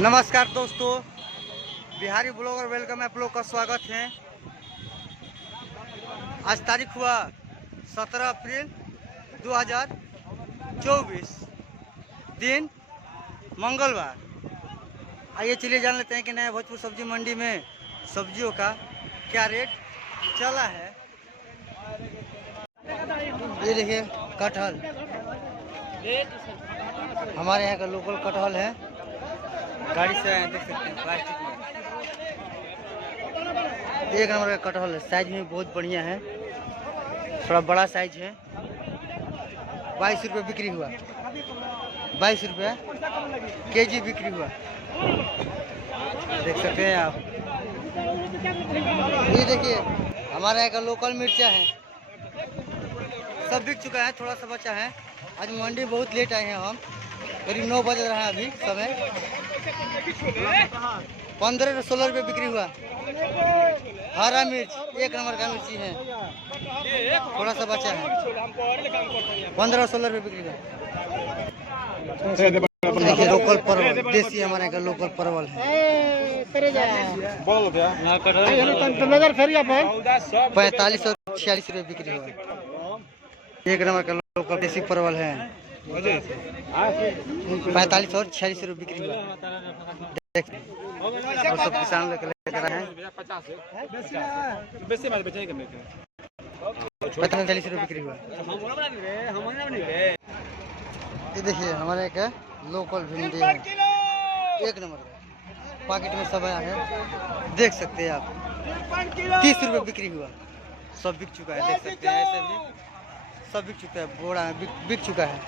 नमस्कार दोस्तों, Bihari blogger welcome आप लोग का स्वागत है। आज तारीख हुआ 17 अप्रैल 2024, दिन मंगलवार। आइए चलिए जान लेते हैं कि नया भोजपुर सब्जी मंडी में सब्जियों का क्या रेट चला है। ये देखिए कटहल, हमारे यहाँ का लोकल कटहल है, गाड़ी से आए देख सकते हैं, प्लास्टिक में। एक नंबर का कटहल है, साइज में बहुत बढ़िया है, थोड़ा बड़ा साइज है। 22 रुपये बिक्री हुआ, 22 रुपये केजी बिक्री हुआ, देख सकते हैं आप। ये देखिए हमारे यहाँ का लोकल मिर्चा है, सब बिक चुका है, थोड़ा सा बचा है। आज मंडी बहुत लेट आए हैं हम, करीब 9 बज रहा है अभी समय। 15 से 16 रुपये बिक्री हुआ। हरा मिर्च एक नंबर का मिर्ची है, थोड़ा सा बचा है, 15 से 16 रुपये बिक्री हुआ। देखिए लोकल परवल, देसी हमारे का लोकल परवल है, 45 और 46 रुपये बिक्री हुआ। एक नंबर का लोकल देसी परवल है, 45 और 46 रुपये बिक्री हुआ। और सब किसान लेकर आए हैं, 45 रुपये बिक्री हुआ। ये देखिए हमारे का लोकल भिंडी है, एक नंबर का पैकेट में सब आया है, देख सकते हैं आप। 30 रुपये बिक्री हुआ, सब बिक चुका है, देख सकते हैं। ऐसे भी सब बिक चुका है, बोरा बिक चुका है।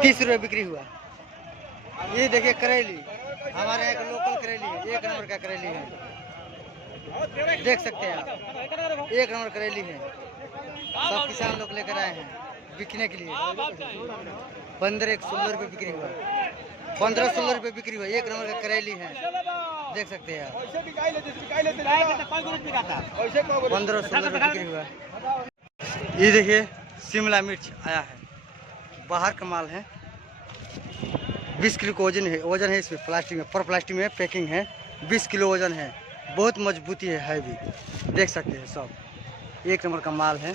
30 रुपये बिक्री हुआ। ये देखिए करेली, हमारे यहाँ का लोकल करेली है, एक नंबर का करेली है, देख सकते हैं आप, एक नंबर करेली है। सब किसान लोग लेकर आए हैं बिकने के लिए। 15-16 रुपये बिक्री हुआ, 15-16 रुपये बिक्री हुआ। एक नंबर का करेली है, देख सकते हैं आप, 15-16 रुपये बिक्री हुआ। ये देखिए शिमला मिर्च आया है, बाहर का माल है, 20 किलो का वजन है इसमें, प्लास्टिक में, पर प्लास्टिक में पैकिंग है, 20 किलो वजन है, बहुत मजबूती है भी, देख सकते हैं सब। एक नंबर का माल है,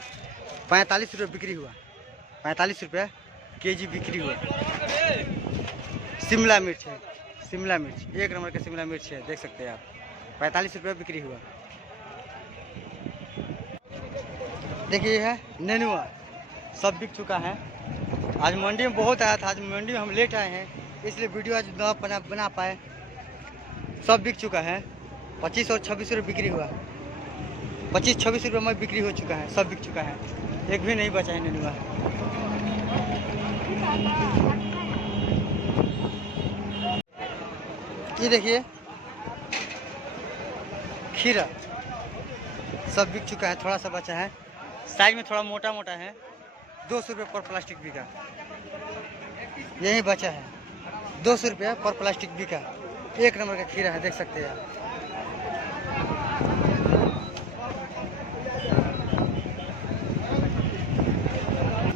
45 रुपये बिक्री हुआ, 45 रुपये केजी बिक्री हुआ। शिमला मिर्च है, शिमला मिर्च एक नंबर का शिमला मिर्च है, देख सकते हैं आप, 45 रुपये बिक्री हुआ। देखिए है नेनुआ, सब बिक चुका है। आज मंडी में बहुत आया था, आज मंडी में हम लेट आए हैं, इसलिए वीडियो आज न बना पाए। सब बिक चुका है, 25 और 26 रुपये बिक्री हुआ, 25-26 रुपये में बिक्री हो चुका है, सब बिक चुका है, एक भी नहीं बचा है नेनुआ। ये देखिए खीरा, सब बिक चुका है, थोड़ा सा बचा है, साइज में थोड़ा मोटा मोटा है, 200 रुपये पर प्लास्टिक बिका, यही बचा है, 200 रुपये पर प्लास्टिक बिका। एक नंबर का खीरा है, देख सकते हैं आप।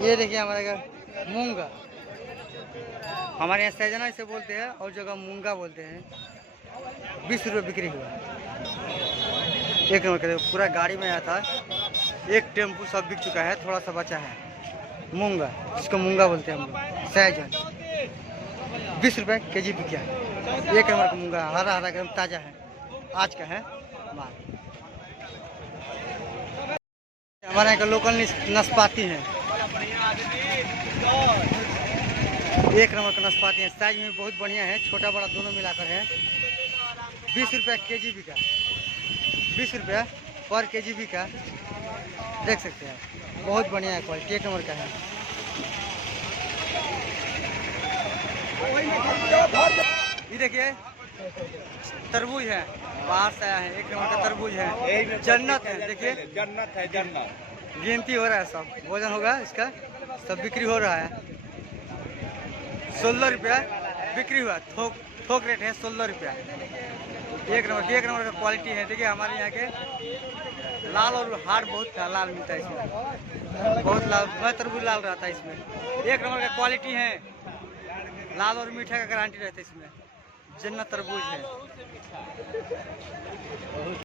ये देखिए हमारे का मूंगा, हमारे यहाँ सैजना इसे बोलते हैं और जगह मूंगा बोलते हैं, 20 रुपये बिक्री हुआ। एक नंबर का पूरा गाड़ी में आया था, एक टेम्पू, सब बिक चुका है, थोड़ा सा बचा है। मूंगा, जिसको मूंगा बोलते हैं हम लोग, सहजन 20 रुपये केजी बिका। एक नंबर का मूंगा, हरा हरा एकदम ताज़ा है, आज का है माल। हमारे यहाँ का लोकल नाशपाती है, एक नंबर का नाशपाती है, साइज में बहुत बढ़िया है, छोटा बड़ा दोनों मिलाकर है। 20 रुपये केजी बिका, 20 रुपये पर केजी बिका, देख सकते हैं, बहुत बढ़िया है, क्वालिटी एक नंबर का है। ये देखिए तरबूज है, बाहर से आया है, एक नंबर का तरबूज है, जन्नत है, देखिए जन्नत है, जन्नत गिनती हो रहा है, सब वजन होगा इसका, सब बिक्री हो रहा है। 16 रुपया बिक्री हुआ, थोक रेट है 16 रुपया। एक नंबर का क्वालिटी है। देखिए हमारे यहाँ के लाल और हार्ड बहुत लाल मिलता है इसमें। बहुत लाल, मैं तरबूज लाल रहता है इसमें, एक नंबर का क्वालिटी है, लाल और मीठा का गारंटी रहता है इसमें, जन्नत तरबूज है।